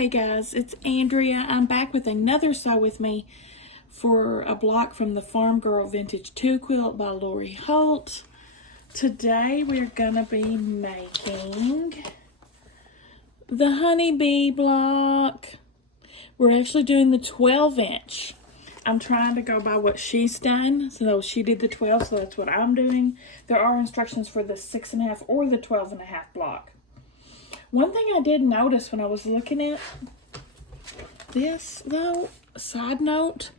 Hey guys, it's Andrea. I'm back with another Sew With Me for a block from the Farm Girl Vintage 2 quilt by Lori Holt. Today we're going to be making the honeybee block. We're actually doing the 12-inch. I'm trying to go by what she's done. So she did the 12, so that's what I'm doing. There are instructions for the 6.5 or the 12.5 block. One thing I did notice when I was looking at this, though, side note,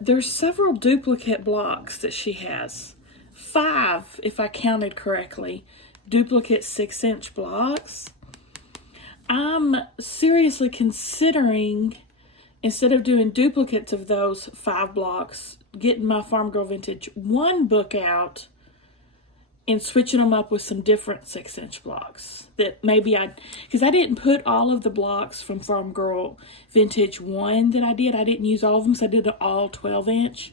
there's several duplicate blocks that she has. 5, if I counted correctly, duplicate 6-inch blocks. I'm seriously considering, instead of doing duplicates of those 5 blocks, getting my Farm Girl Vintage 1 book out and switching them up with some different 6-inch blocks that maybe because I didn't put all of the blocks from Farm Girl Vintage 1 that I didn't use all of them, so I did an all 12-inch,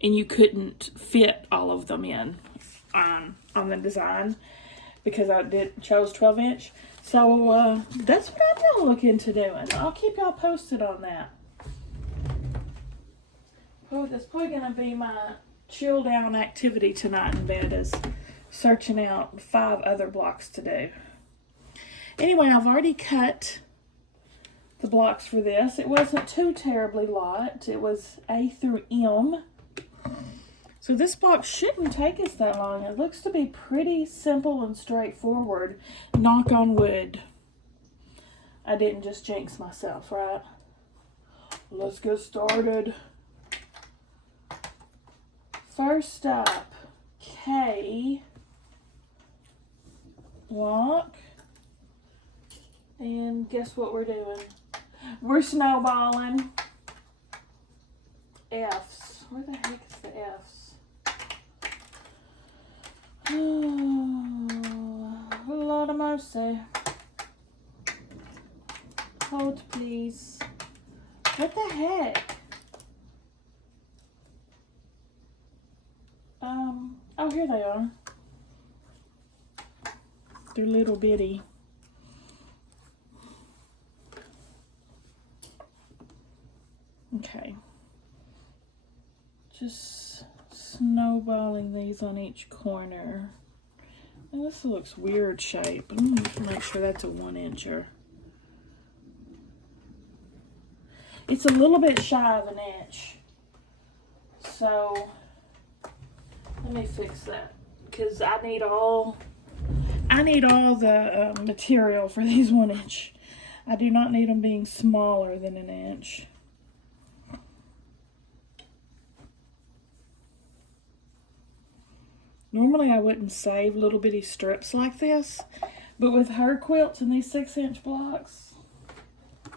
and you couldn't fit all of them in on the design because I chose 12-inch. So that's what I'm gonna look into doing. I'll keep y'all posted on that. Oh, that's probably gonna be my chill down activity tonight in bed, is searching out 5 other blocks to do. Anyway, I've already cut the blocks for this. It wasn't too terribly lot. It was A through M. So this block shouldn't take us that long. It looks to be pretty simple and straightforward. Knock on wood. I didn't just jinx myself, right? Let's get started. First up, K block. And guess what we're doing? We're snowballing. F's. Where the heck is the F's? Oh, Lord of mercy. Hold, please. What the heck? Oh, here they are. They're little bitty. Okay. Just snowballing these on each corner. And this looks weird shape. I'm going to make sure that's a 1-incher. It's a little bit shy of an inch. So let me fix that, because I need all the material for these 1-inch. I do not need them being smaller than an inch. Normally I wouldn't save little bitty strips like this, but with her quilts and these 6-inch blocks,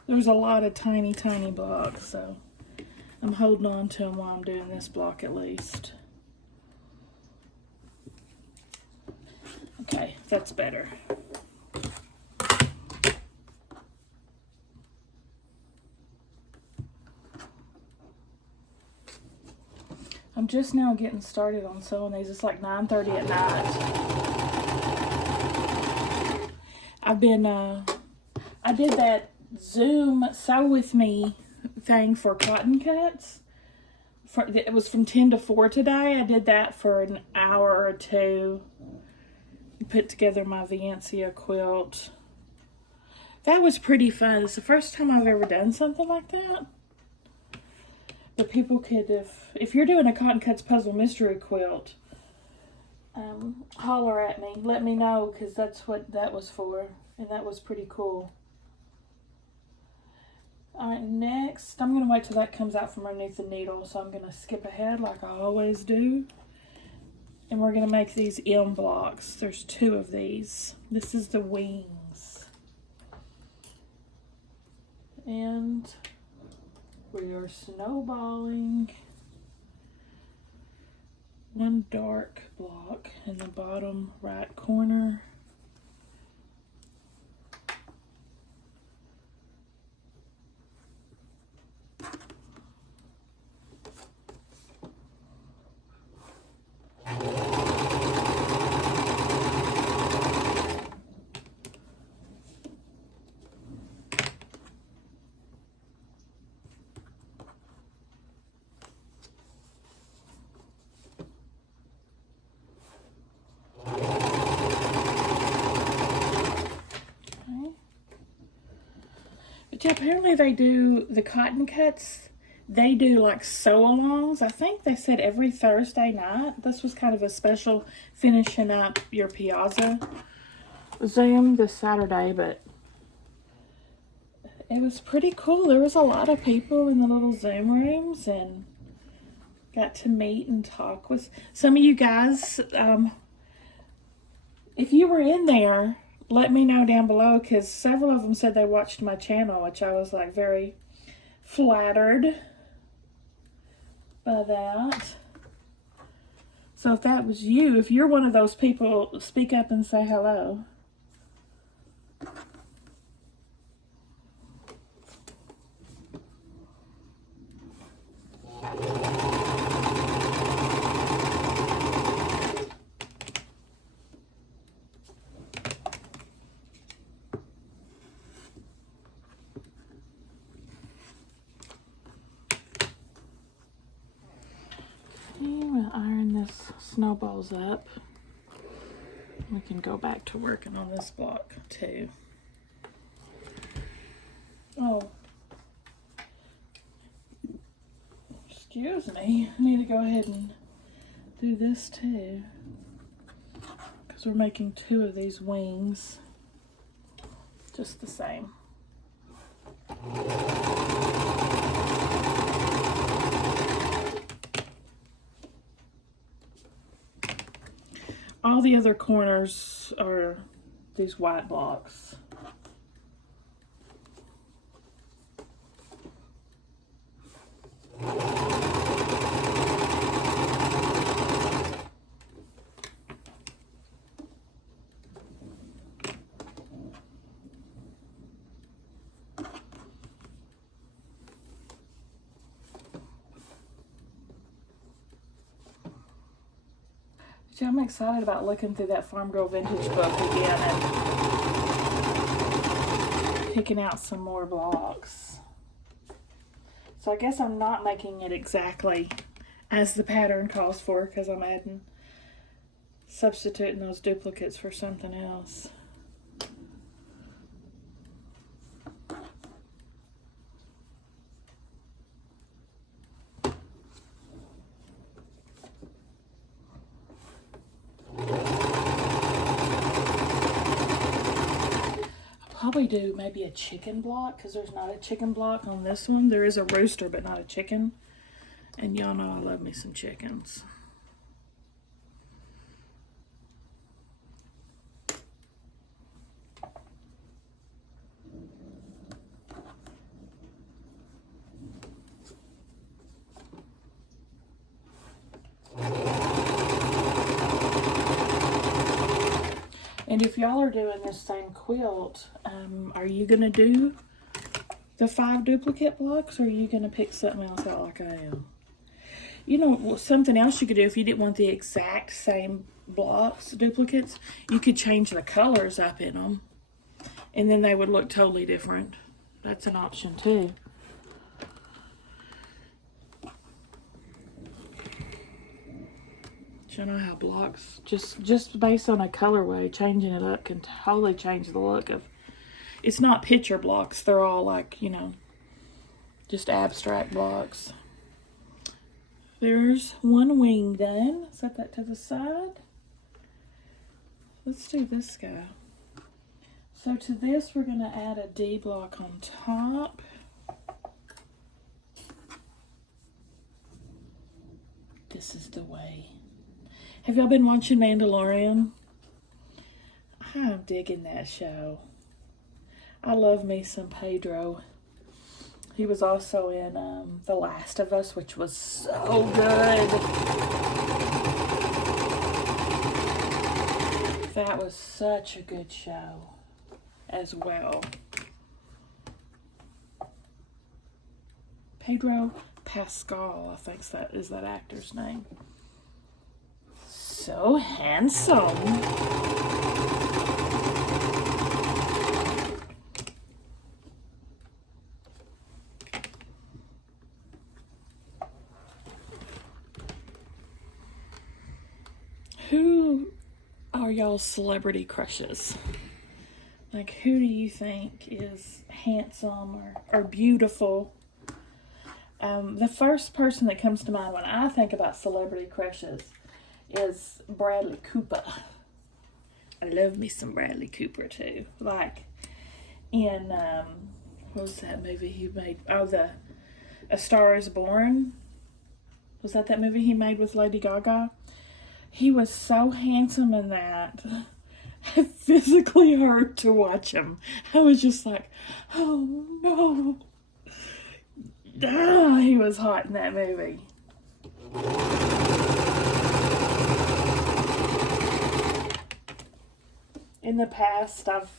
there's a lot of tiny blocks, so I'm holding on to them while I'm doing this block at least. Okay, that's better. I'm just now getting started on sewing these. It's like 9:30 at night. I did that Zoom Sew With Me thing for cotton cuts. It was from 10 to 4 today. I did that for an hour or 2. Put together my Viancia quilt. That was pretty fun. It's the first time I've ever done something like that. But people could, if you're doing a Cotton Cuts Puzzle Mystery quilt, holler at me. Let me know, because that's what that was for. And that was pretty cool. Alright, next, I'm going to wait till that comes out from underneath the needle. So I'm going to skip ahead like I always do. And we're going to make these M blocks. There's 2 of these. This is the wings. And we are snowballing 1 dark block in the bottom right corner. But yeah, apparently they do the cotton cuts. They do like sew-alongs. I think they said every Thursday night. This was kind of a special finishing up your Piazza Zoom this Saturday, but it was pretty cool. There was a lot of people in the little Zoom rooms and got to meet and talk with some of you guys. If you were in there, let me know down below, because several of them said they watched my channel, which I was like very flattered by that. So if that was you, if you're one of those people, speak up and say hello. I'm going to iron this snowballs up. We can go back to working on this block too. Oh, excuse me. I need to go ahead and do this too, because we're making 2 of these wings just the same. All the other corners are these white blocks. Yeah, I'm excited about looking through that Farm Girl Vintage book again and picking out some more blocks. So I guess I'm not making it exactly as the pattern calls for, because I'm substituting those duplicates for something else. Probably do maybe a chicken block, because there's not a chicken block on this one. There is a rooster, but not a chicken. And y'all know I love me some chickens. And if y'all are doing this same quilt, are you going to do the 5 duplicate blocks, or are you going to pick something else out like I am? You know, something else you could do if you didn't want the exact same blocks, duplicates, you could change the colors up in them, and then they would look totally different. That's an option too. You know how blocks, just based on a colorway, changing it up can totally change the look of. It's not picture blocks. They're all like, you know, just abstract blocks. There's one wing done. Set that to the side. Let's do this guy. So to this, we're going to add a D block on top. This is the way. Have y'all been watching Mandalorian? I'm digging that show. I love me some Pedro. He was also in The Last of Us, which was so good. That was such a good show as well. Pedro Pascal, I think that is that actor's name. So handsome. Who are y'all's celebrity crushes? Like, who do you think is handsome or beautiful? The first person that comes to mind when I think about celebrity crushes is Bradley Cooper. I love me some Bradley Cooper too. Like in what was that movie he made? Oh, A Star Is Born. Was that movie he made with Lady Gaga? He was so handsome in that. It physically hurt to watch him. I was just like, oh no. Ah, he was hot in that movie. In the past, I've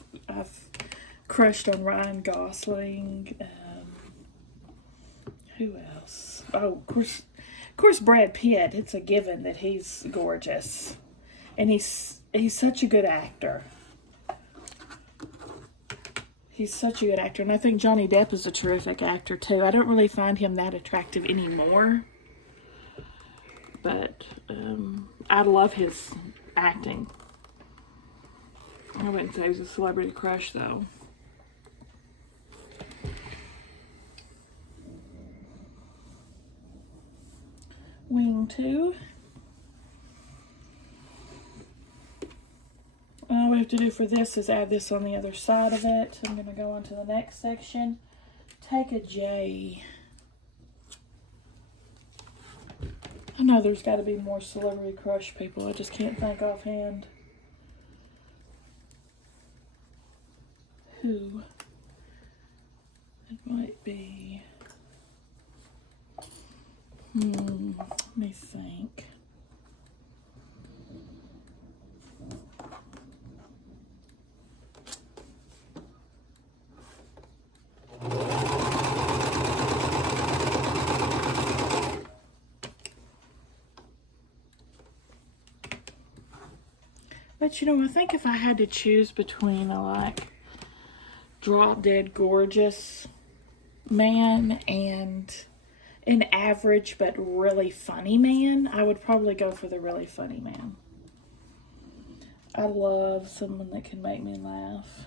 crushed on Ryan Gosling. Who else? Oh, of course, Brad Pitt. It's a given that he's gorgeous, and he's such a good actor. He's such a good actor, and I think Johnny Depp is a terrific actor too. I don't really find him that attractive anymore, but I love his acting. I wouldn't say he's a celebrity crush though. Wing 2. All we have to do for this is add this on the other side of it. I'm going to go on to the next section. Take a J. I know there's got to be more celebrity crush people. I just can't think offhand. Who? It might be... let me think. But you know, I think if I had to choose between a like drop dead gorgeous man and an average but really funny man, I would probably go for the really funny man. I love someone that can make me laugh.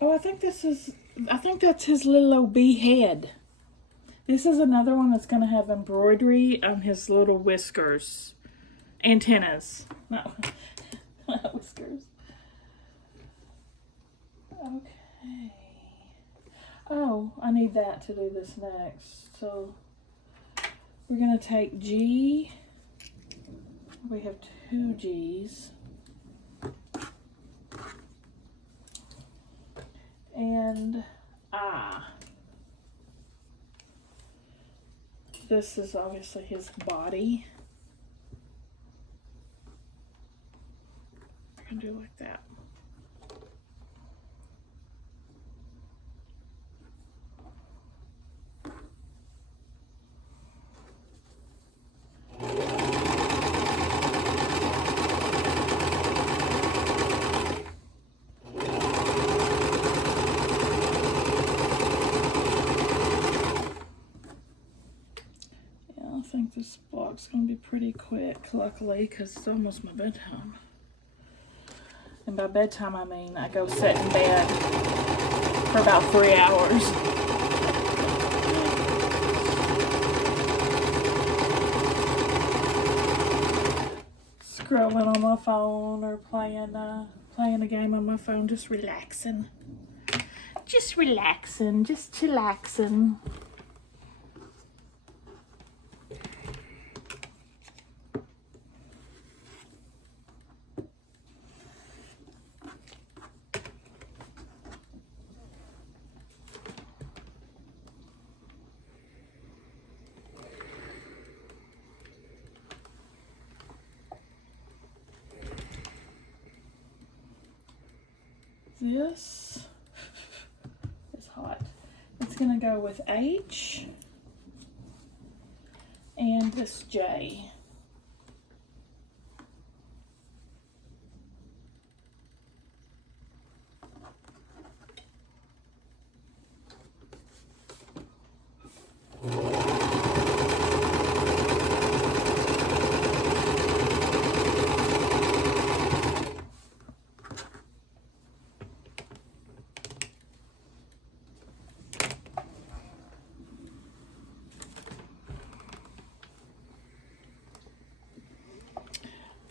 Oh, I think that's his little old bee head. This is another one that's going to have embroidery on his little whiskers. Antennas. No, not whiskers. Okay. Oh, I need that to do this next. So, we're going to take G. We have 2 G's. And I. This is obviously his body. I can do it like that. I think this block's going to be pretty quick, luckily, because it's almost my bedtime. And by bedtime, I mean I go sit in bed for about 3 hours. Scrolling on my phone or playing a game on my phone, just relaxing. Just relaxing, just chillaxing. this is hot. It's gonna go with H and this J.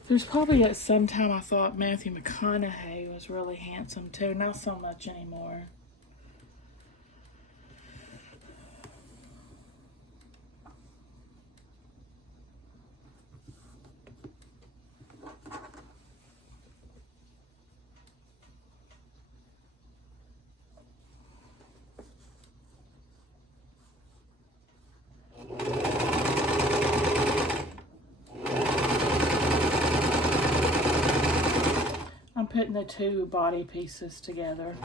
There's probably at some time I thought Matthew McConaughey was really handsome too. Not so much anymore. I'm putting the two body pieces together.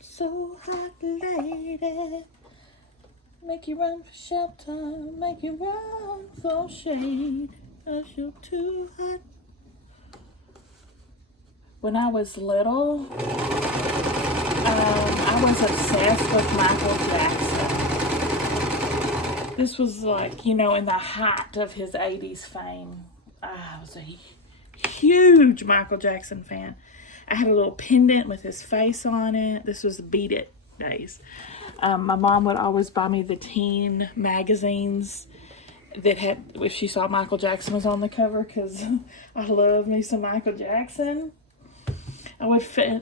So hot, lady. Make you run for shelter, make you run for shade, 'cause you're too hot. When I was little, I was obsessed with Michael Jackson. This was like, you know, in the height of his 80s fame. I was a huge Michael Jackson fan. I had a little pendant with his face on it. This was the Beat It days. My mom would always buy me the teen magazines that had, if she saw Michael Jackson was on the cover, because I love me some Michael Jackson.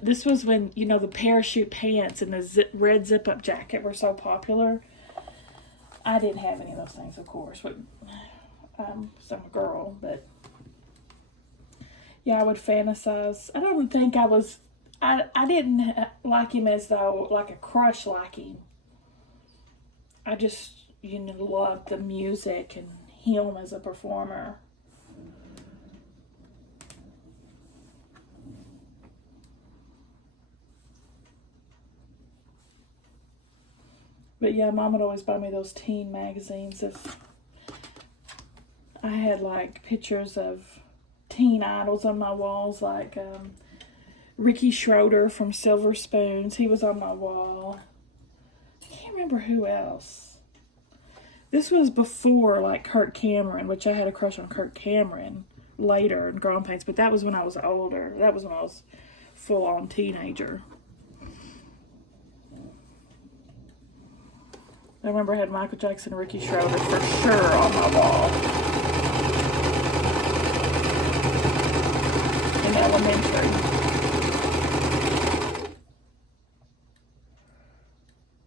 This was when, you know, the parachute pants and the red zip-up jacket were so popular. I didn't have any of those things, of course. But, I'm a girl, but yeah, I would fantasize. I don't think I didn't like him as though, like a crush like him. I just, you know, loved the music and him as a performer. But yeah, Mom would always buy me those teen magazines. I had like pictures of teen idols on my walls, like Ricky Schroeder from Silver Spoons. He was on my wall. I can't remember who else. This was before like Kirk Cameron, which I had a crush on Kirk Cameron later in Growing Pains, but that was when I was older. That was when I was full-on teenager. I remember I had Michael Jackson and Ricky Schroeder for sure on my wall in elementary.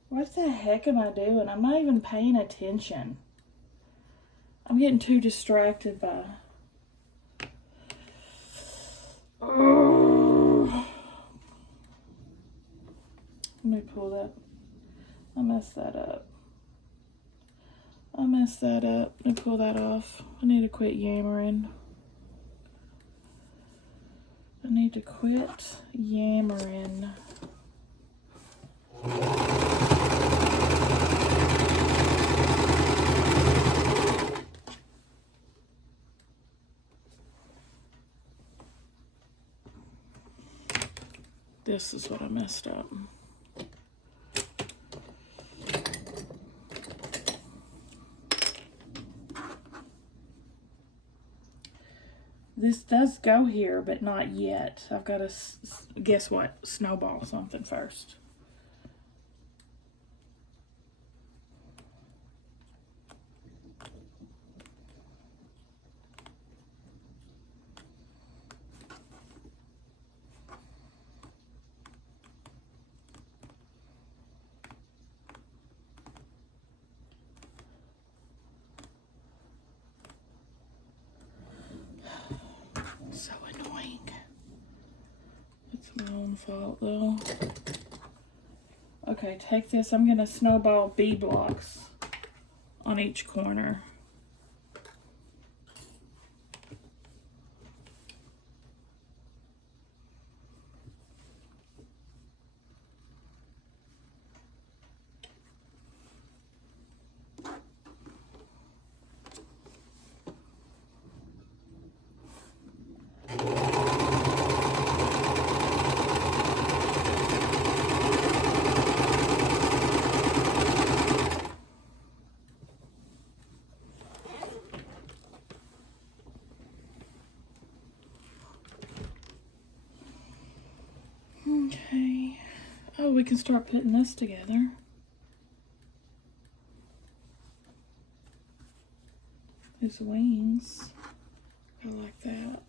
What the heck am I doing? I'm not even paying attention. I'm getting too distracted by... Let me pull that. I messed that up. Let me pull that off. I need to quit yammering. This is what I messed up. This does go here, but not yet. I've got to, guess what, snowball something first. My own fault though. Okay, take this. I'm going to snowball B blocks on each corner. Okay. Oh, we can start putting this together. His wings. I like that.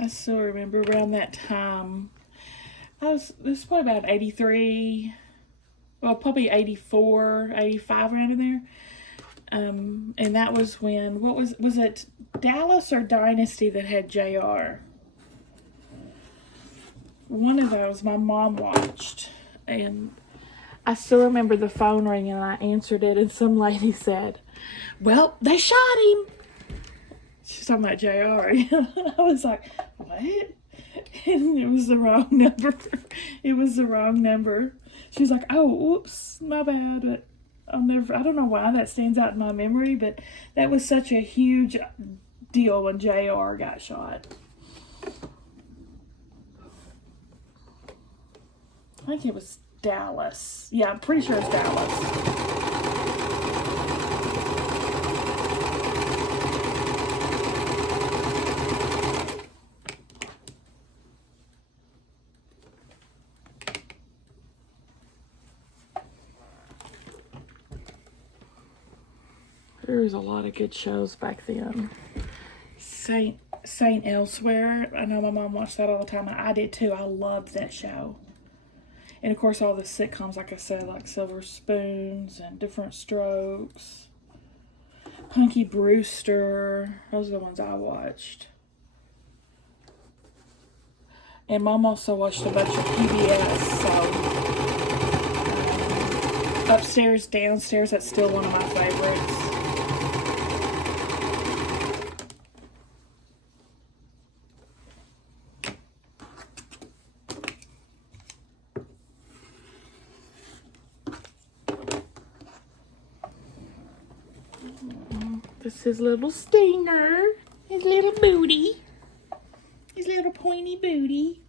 I still remember around that time, this is probably about 83, well, probably 84, 85 around in there. And that was when, was it Dallas or Dynasty that had JR? One of those my mom watched. And I still remember the phone ringing and I answered it and some lady said, well, they shot him. She's talking about JR. I was like, what? And it was the wrong number. It was the wrong number. She was like, oh, oops, my bad. But I don't know why that stands out in my memory, but that was such a huge deal when JR got shot. I think it was Dallas. Yeah, I'm pretty sure it's Dallas. There was a lot of good shows back then. Saint Elsewhere. I know my mom watched that all the time. I did too. I loved that show. And of course all the sitcoms, like I said, like Silver Spoons and Different Strokes. Punky Brewster. Those are the ones I watched. And Mom also watched a bunch of PBS, so Upstairs, Downstairs, that's still one of my favorites. This is his little stinger, his little booty, his little pointy booty.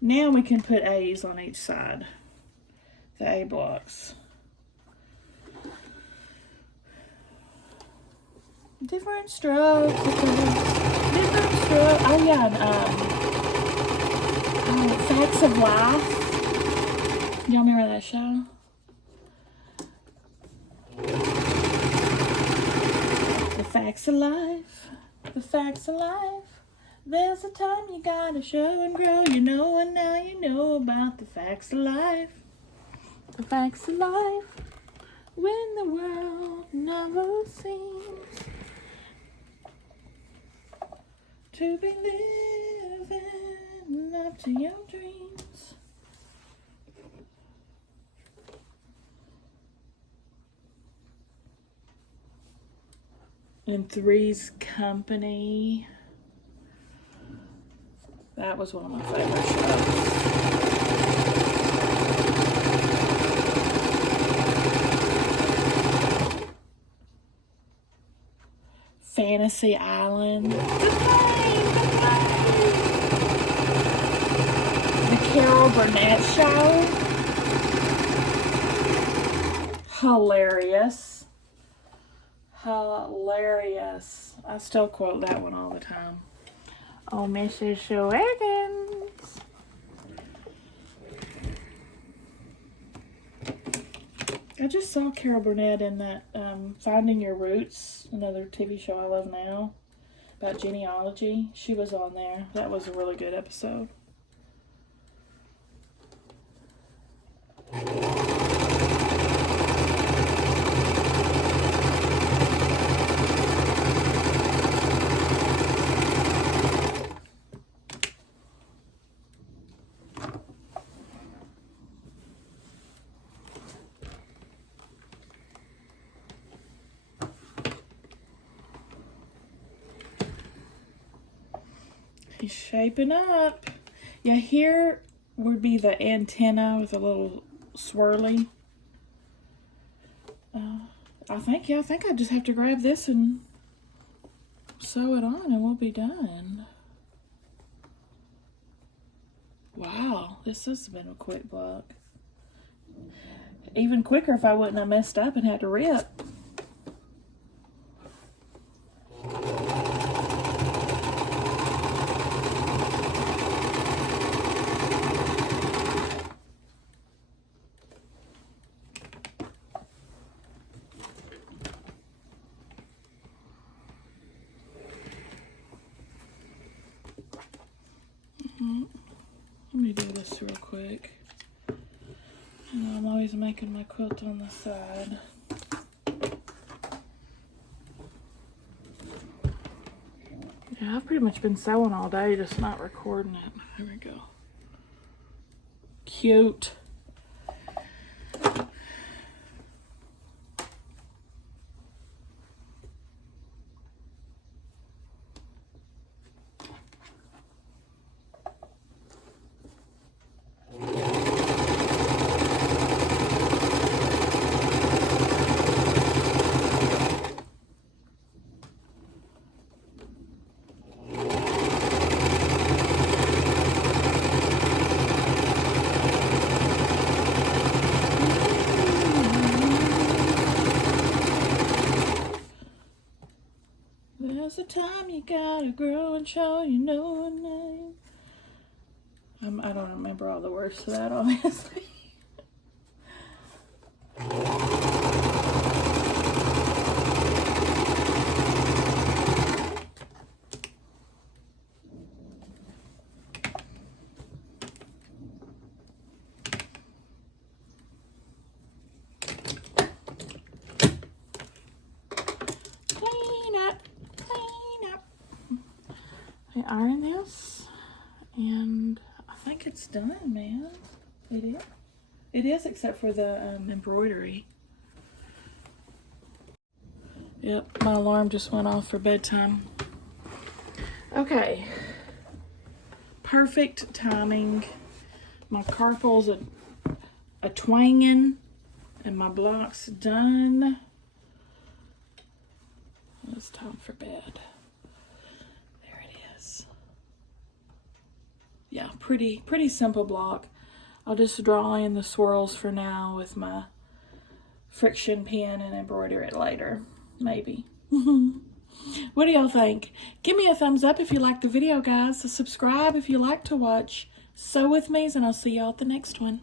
Now we can put A's on each side, the A blocks. Different strokes, different strokes. Oh yeah, Facts of Life. Y'all remember that show? The facts of life, the facts of life. There's a time you gotta show and grow, you know, and now you know about the facts of life. The facts of life, when the world never seems to be living up to your dreams. And Three's Company. That was one of my favorite shows. Fantasy Island. The Carol Burnett Show. Hilarious. Hilarious. I still quote that one all the time. Oh, Mrs. Shawagans. I just saw Carol Burnett in that Finding Your Roots, another TV show I love now, about genealogy. She was on there. That was a really good episode. He's shaping up. Yeah, here would be the antenna with a little swirly. I think I just have to grab this and sew it on and we'll be done. Wow, this has been a quick block. Even quicker if I wouldn't have messed up and had to rip. Let me do this real quick. I'm always making my quilt on the side. Yeah, I've pretty much been sewing all day, just not recording it. There we go. Cute. There's a time you gotta grow and show you know a name. I don't remember all the words to that, obviously. I iron this, and I think it's done, man. It is. It is, except for the embroidery. Yep, my alarm just went off for bedtime. Okay. Perfect timing. My carpel's a twanging, and my block's done. It's time for bed. Yeah, pretty simple block. I'll just draw in the swirls for now with my friction pen and embroider it later, maybe. What do y'all think? Give me a thumbs up if you liked the video, guys. Subscribe if you like to watch Sew With Me's, and I'll see y'all at the next one.